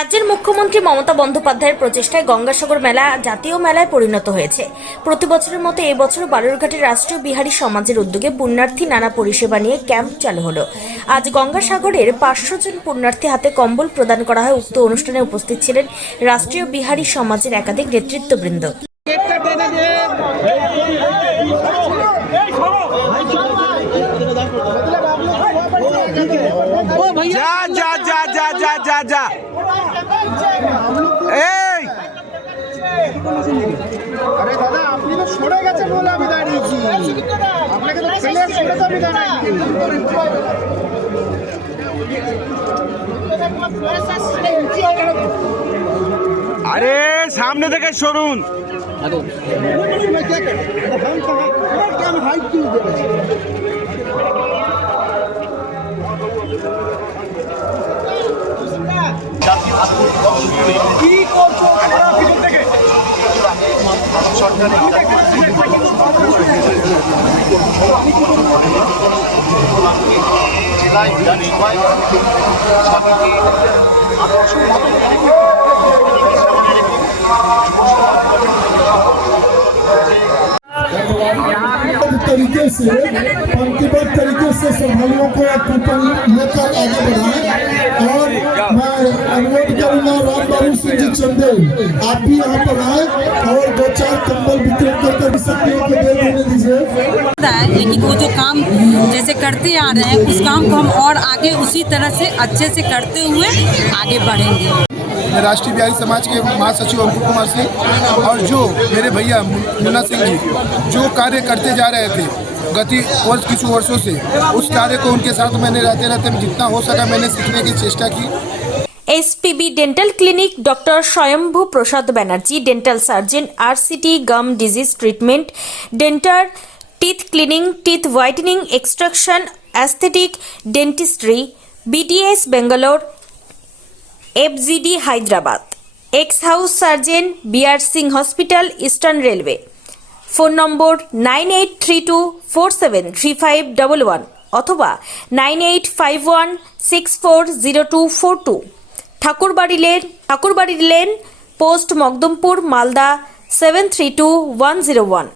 রাজ্যের মুখ্যমন্ত্রী মমতা বন্দ্যোপাধ্যায়ের প্রচেষ্টায় গঙ্গাসাগর মেলা জাতীয় মেলায় পরিণত হয়েছে। প্রতি বছরের মতো এবছর বালুরঘাটের রাষ্ট্রীয় বিহারী সমাজের উদ্যোগে পুণ্যার্থী নানা পরিষেবা নিয়ে ক্যাম্প চালু হলো। আজ গঙ্গাসাগরের 500 জন পুণ্যার্থী হাতে কম্বল প্রদান করা হয়। উক্ত অনুষ্ঠানে উপস্থিত ছিলেন রাষ্ট্রীয় বিহারী সমাজের একাধিক নেতৃত্ববৃন্দ। যা যা যা যা যা যা যা এই আরে দাদা আপনি তো সরে গেছেন বলে আমি দাঁড়িয়েছি, আপনাকে তো ফেলে সরে তো আমি দাঁড়িয়েছি। আরে সামনে থেকে সরুন। কি করছো পিছন থেকে? জেলায় বিধানসভায় স্বামীজি আদর্শ तरीके से पंक्तिबद्ध तरीके से सभाओं को लेकर आगे बढ़ाएं। और मैं अनुरोध करूंगा राम बाबू सिंह जी चंदेल, आप भी यहाँ पर आए और 2-4 कंबल वितरण कर सखियों को दे देने दीजिए। लेकिन वो जो काम जैसे करते आ रहे हैं उस काम को हम और आगे उसी तरह से अच्छे से करते हुए आगे बढ़ेंगे। राष्ट्रीय बिहारी समाज के महासचिव अंकुर कुमार सिंह और जो मेरे भैया मुन्ना सिंह जी जो कार्य करते जा रहे थे कुछ वर्षों से, उस कार्य को उनके साथ मैंने रहते रहते जितना हो सका मैंने सीखने की चेष्टा की। SPB dental clinic doctor Swayambhu Prasad Banerjee, dental surgeon, RCT gum disease treatment, dental teeth cleaning, teeth whitening, extraction, aesthetic dentistry, BDS Bangalore, FGD Hyderabad, ex house surgeon, B R Singh hospital, eastern railway. Phone number 9832473511 अथवा 9851640242। Thakurbari lane, post Makdampur, Malda 732101।